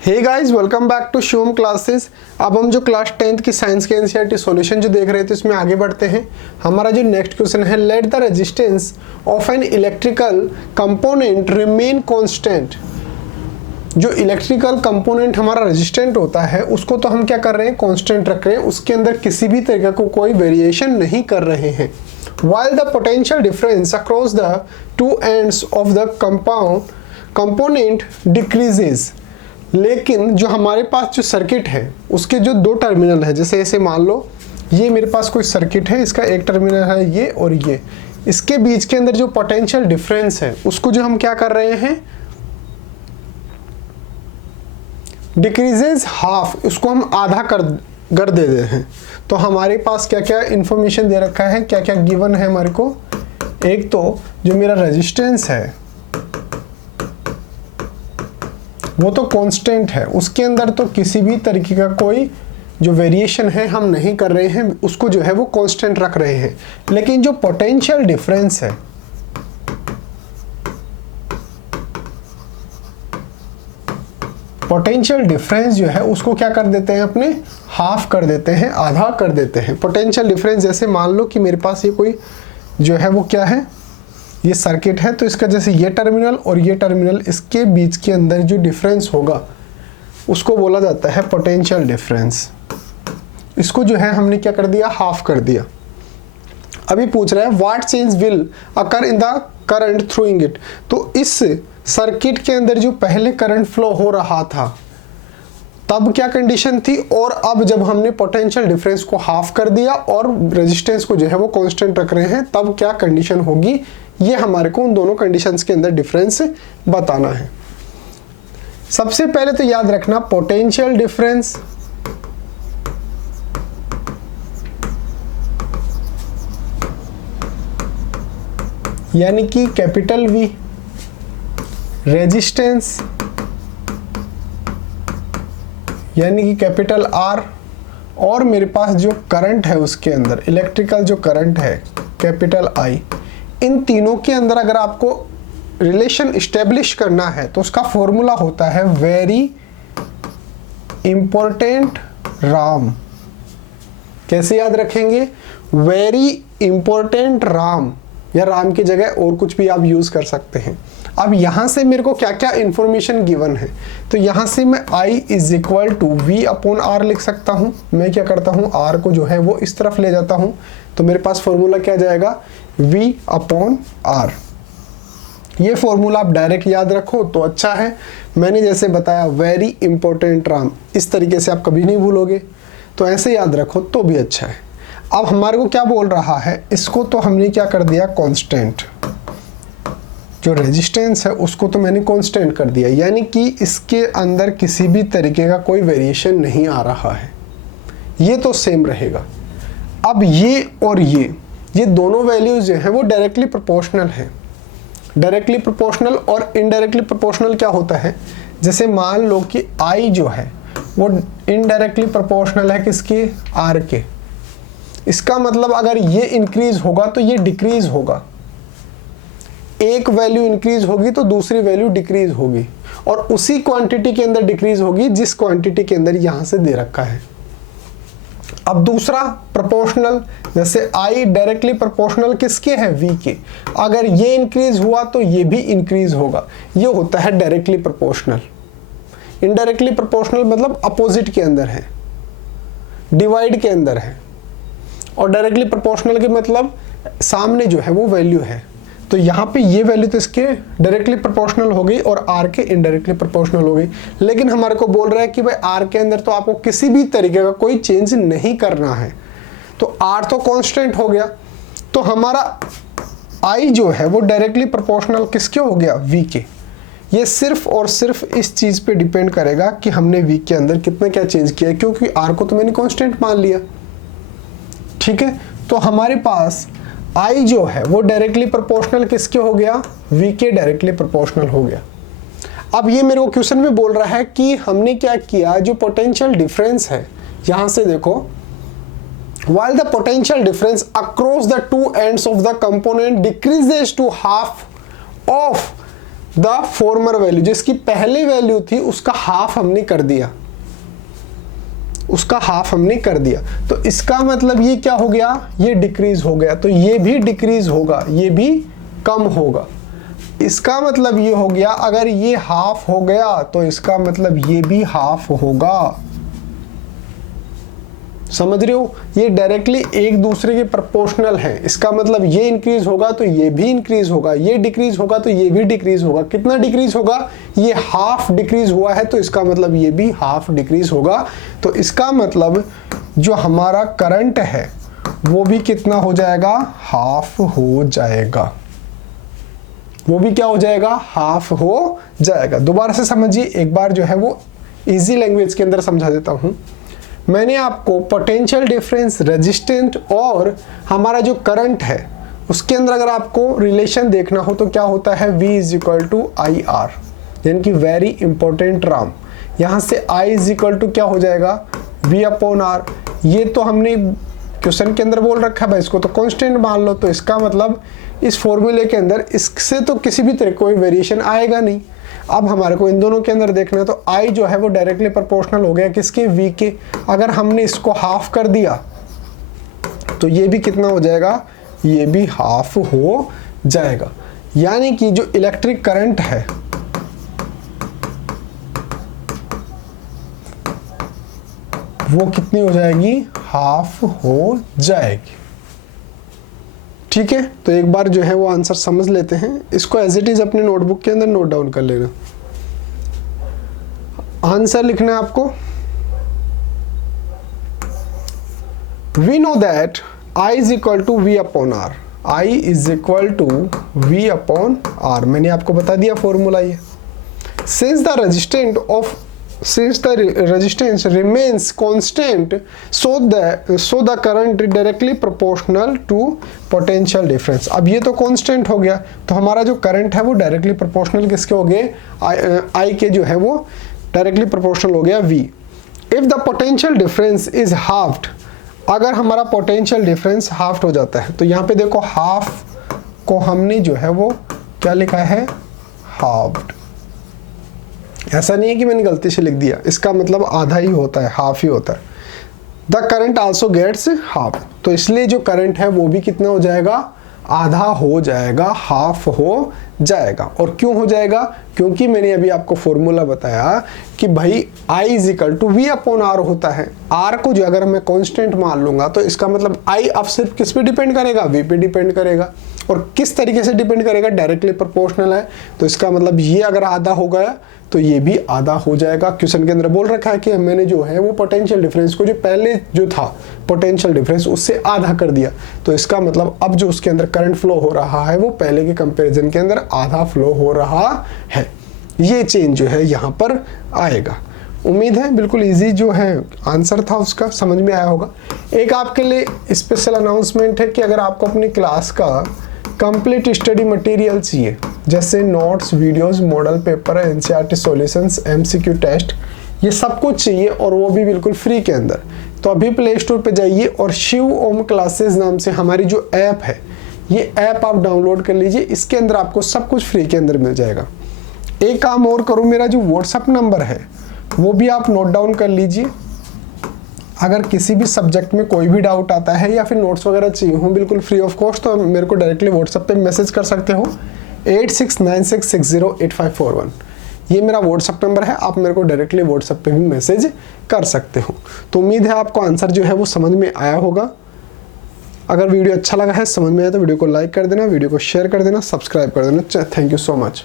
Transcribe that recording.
Hey guys, welcome back to Shivam classes. अब हम जो क्लास 10th की साइंस के एनसीईआरटी सॉल्यूशन जो देख रहे थे उसमें आगे बढ़ते हैं। हमारा जो नेक्स्ट क्वेश्चन है, let the resistance of an electrical component remain constant. जो इलेक्ट्रिकल कंपोनेंट हमारा रेजिस्टेंट होता है उसको तो हम क्या कर रहे हैं, कांस्टेंट रख रहे हैं, उसके अंदर किसी भी तरीके को कोई वेरिएशन नहीं कर रहे हैं। while the potential difference across the two ends of the component decreases। लेकिन जो हमारे पास जो सर्किट है उसके जो दो टर्मिनल है, जैसे ऐसे मान लो ये मेरे पास कोई सर्किट है, इसका एक टर्मिनल है ये और ये, इसके बीच के अंदर जो पोटेंशियल डिफरेंस है उसको जो हम क्या कर रहे हैं, डिक्रीजेज हाफ, उसको हम आधा कर दे रहे हैं। तो हमारे पास क्या क्या इंफॉर्मेशन दे रखा है, क्या क्या गिवन है हमारे को। एक तो जो मेरा रेजिस्टेंस है वो तो कांस्टेंट है, उसके अंदर तो किसी भी तरीके का कोई जो वेरिएशन है हम नहीं कर रहे हैं, उसको जो है वो कांस्टेंट रख रहे हैं। लेकिन जो पोटेंशियल डिफरेंस है जो है उसको क्या कर देते हैं, अपने हाफ कर देते हैं, आधा कर देते हैं। पोटेंशियल डिफरेंस जैसे मान लो कि मेरे पास ये कोई जो है वो क्या है, ये सर्किट है, तो इसका जैसे ये टर्मिनल और ये टर्मिनल, इसके बीच के अंदर जो डिफरेंस होगा उसको बोला जाता है पोटेंशियल डिफरेंस। इसको जो है हमने क्या कर दिया, हाफ कर दिया। अभी पूछ रहा है what change will occur in the current throwing it. तो इस सर्किट के अंदर जो पहले करंट फ्लो हो रहा था तब क्या कंडीशन थी, और अब जब हमने पोटेंशियल डिफरेंस को हाफ कर दिया और रेजिस्टेंस को जो है वो कांस्टेंट रख रहे हैं, तब क्या कंडीशन होगी, ये हमारे को उन दोनों कंडीशंस के अंदर डिफरेंस बताना है। सबसे पहले तो याद रखना पोटेंशियल डिफरेंस यानी कि कैपिटल V, रेजिस्टेंस यानी कि कैपिटल R, और मेरे पास जो करंट है उसके अंदर इलेक्ट्रिकल जो करंट है कैपिटल I। इन तीनों के अंदर अगर आपको रिलेशन इस्टेब्लिश करना है तो उसका फॉर्मूला होता है वेरी इंपॉर्टेंट राम। कैसे याद रखेंगे, वेरी इंपॉर्टेंट राम, या राम की जगह और कुछ भी आप यूज कर सकते हैं। अब यहां से मेरे को क्या क्या इंफॉर्मेशन गिवन है, तो यहां से मैं I is equal to V upon R लिख सकता हूं। मैं क्या करता हूं, R को जो है वो इस तरफ ले जाता हूं, तो मेरे पास फॉर्मूला क्या जाएगा, V अपॉन R। ये फॉर्मूला आप डायरेक्ट याद रखो तो अच्छा है। मैंने जैसे बताया वेरी इंपॉर्टेंट राम, इस तरीके से आप कभी नहीं भूलोगे, तो ऐसे याद रखो तो भी अच्छा है। अब हमारे को क्या बोल रहा है, इसको तो हमने क्या कर दिया कांस्टेंट, जो रेजिस्टेंस है उसको तो मैंने कांस्टेंट कर दिया, यानी कि इसके अंदर किसी भी तरीके का कोई वेरिएशन नहीं आ रहा है, ये तो सेम रहेगा। अब ये और ये दोनों वैल्यूज जो है वो डायरेक्टली प्रोपोर्शनल है। डायरेक्टली प्रोपोर्शनल और इनडायरेक्टली प्रोपोर्शनल क्या होता है, जैसे मान लो कि I जो है वो इनडायरेक्टली प्रोपोर्शनल है किसके, R के। इसका मतलब अगर ये इंक्रीज होगा तो ये डिक्रीज होगा, एक वैल्यू इंक्रीज होगी तो दूसरी वैल्यू डिक्रीज होगी, और उसी क्वांटिटी के अंदर डिक्रीज होगी जिस क्वांटिटी के अंदर यहां से दे रखा है। अब दूसरा प्रोपोर्शनल, जैसे I डायरेक्टली प्रोपोर्शनल किसके है, V के। अगर ये इंक्रीज हुआ तो ये भी इंक्रीज होगा, ये होता है डायरेक्टली प्रोपोर्शनल। इनडायरेक्टली प्रोपोर्शनल मतलब अपोजिट के अंदर है, डिवाइड के अंदर है, और डायरेक्टली प्रोपोर्शनल के मतलब सामने जो है वो वैल्यू है। तो यहाँ पे ये वैल्यू तो इसके डायरेक्टली प्रोपोर्शनल हो गई और R के इनडायरेक्टली प्रोपोर्शनल हो गई। लेकिन हमारे को बोल रहा है कि भाई R के अंदर तो आपको किसी भी तरीके का कोई चेंज नहीं करना है, तो R तो कांस्टेंट हो गया, तो हमारा I जो है वो डायरेक्टली प्रोपोर्शनल किसके हो गया, V के। ये सिर्फ और सिर्फ इस चीज पे डिपेंड करेगा कि हमने V के अंदर कितना क्या चेंज किया, क्योंकि R को तो मैंने कांस्टेंट मान लिया। ठीक है, तो हमारे पास I जो है वो डायरेक्टली प्रोपोर्शनल किसके हो गया, V के डायरेक्टली प्रोपोर्शनल हो गया। अब ये मेरे को क्वेश्चन में बोल रहा है कि हमने क्या किया, जो पोटेंशियल डिफरेंस है, यहां से देखो, while the potential difference across the two ends of the component decreases to half of the former value, जिसकी पहली वैल्यू थी उसका हाफ हमने कर दिया, उसका हाफ हमने कर दिया। तो इसका मतलब ये क्या हो गया, ये डिक्रीज हो गया, तो ये भी डिक्रीज होगा, ये भी कम होगा। इसका मतलब ये हो गया, अगर ये हाफ हो गया तो इसका मतलब ये भी हाफ होगा। समझ रहे हो, ये डायरेक्टली एक दूसरे के प्रोपोर्शनल है। इसका मतलब ये इंक्रीज होगा तो ये भी इंक्रीज होगा, ये डिक्रीज होगा तो ये भी डिक्रीज होगा। कितना डिक्रीज होगा, ये हाफ डिक्रीज हुआ है तो इसका मतलब ये भी हाफ डिक्रीज होगा। तो इसका मतलब जो हमारा करंट है वो भी कितना हो जाएगा, हाफ हो जाएगा, वो भी क्या हो जाएगा, हाफ हो जाएगा। दोबारा से समझिए, एक बार जो है वो इजी लैंग्वेज के अंदर समझा देता हूं। मैंने आपको पोटेंशियल डिफरेंस, रेजिस्टेंट और हमारा जो करंट है उसके अंदर अगर आपको रिलेशन देखना हो तो क्या होता है, V is equal to I R, यानी कि वेरी इंपॉर्टेंट राम। यहाँ से I इज इक्वल टू क्या हो जाएगा, V अपॉन आर। ये तो हमने क्वेश्चन के अंदर बोल रखा है भाई, इसको तो कांस्टेंट मान लो। तो इसका मतलब इस फॉर्मूले के अंदर इससे तो किसी भी तरह कोई वेरिएशन आएगा नहीं। अब हमारे को इन दोनों के अंदर देखना है तो I जो है वो डायरेक्टली प्रोपोर्शनल हो गया किसके, V के। अगर हमने इसको हाफ कर दिया तो ये भी कितना हो जाएगा, ये भी हाफ हो जाएगा। यानी कि जो इलेक्ट्रिक करंट है वो कितनी हो जाएगी, हाफ हो जाएगी। ठीक है, तो एक बार जो है वो आंसर समझ लेते हैं। इसको एज इट इज अपने नोटबुक के अंदर नोट डाउन कर लेना। आंसर लिखना है आपको। We know that I is equal to V upon R, I is equal to V upon R. मैंने आपको बता दिया फॉर्मूला ये। Since the resistance remains constant, so the current directly proportional to potential difference। अब ये तो constant हो गया, तो हमारा जो करंट है वो डायरेक्टली प्रोपोर्शनल किसके हो गए, I के जो है वो डायरेक्टली प्रोपोर्शनल हो गया V। If the potential difference is halved, अगर हमारा पोटेंशियल डिफरेंस हाफ हो जाता है, तो यहाँ पे देखो हाफ को हमने जो है वो क्या लिखा है, हाफ्ड। ऐसा नहीं है कि मैंने गलती से लिख दिया, इसका मतलब आधा ही होता है, हाफ ही होता है। The current also gets half, तो इसलिए जो करंट है वो भी कितना हो जाएगा, आधा हो जाएगा, हाफ हो जाएगा। और क्यों हो जाएगा, क्योंकि मैंने अभी आपको फॉर्मूला बताया कि भाई I is equal to V upon R होता है। R को जो अगर मैं कांस्टेंट मान लूंगा तो इसका मतलब I अब सिर्फ किस पे डिपेंड करेगा, V पे डिपेंड करेगा। और किस तरीके से डिपेंड करेगा, डायरेक्टली प्रोपोर्शनल है। तो इसका मतलब ये अगर आधा हो गया तो ये भी आधा हो जाएगा। क्वेश्चन के अंदर बोल रखा है कि मैंने जो है वो पोटेंशियल डिफरेंस को जो पहले जो था पोटेंशियल डिफरेंस उससे आधा कर दिया। तो इसका मतलब अब जो उसके अंदर करंट फ्लो हो रहा है वो पहले के कंपैरिजन के अंदर आधा फ्लो हो रहा है। ये चेंज जो है यहाँ पर आएगा। उम्मीद है बिल्कुल इजी जो है आंसर था उसका समझ में आया होगा। एक आपके लिए स्पेशल अनाउंसमेंट है कि अगर आपको अपनी क्लास का कंप्लीट स्टडी मटेरियल चाहिए, जैसे notes, videos, model paper, NCERT solutions, MCQ test, ये सब कुछ चाहिए और वो भी बिल्कुल फ्री के अंदर, तो अभी प्ले स्टोर पे जाइए और शिव ओम क्लासेस नाम से हमारी जो ऐप है, ये ऐप आप डाउनलोड कर लीजिए। इसके अंदर आपको सब कुछ फ्री के अंदर मिल जाएगा। एक काम और करो, मेरा जो व्हाट्सअप नंबर है वो भी आप नोट डाउन कर लीजिए। अगर किसी भी सब्जेक्ट में कोई भी डाउट आता है या फिर नोट्स वगैरह चाहिए हो बिल्कुल फ्री ऑफ कॉस्ट, तो मेरे को डायरेक्टली व्हाट्सएप पे मैसेज कर सकते हो 8696608541। ये मेरा व्हाट्सएप नंबर है, आप मेरे को डायरेक्टली व्हाट्सएप पे भी मैसेज कर सकते हो। तो उम्मीद है आपको आंसर जो है वो समझ में आया होगा। अगर वीडियो अच्छा लगा है, समझ में आया तो वीडियो को लाइक कर देना, वीडियो को शेयर कर देना, सब्सक्राइब कर देना। Thank you so much.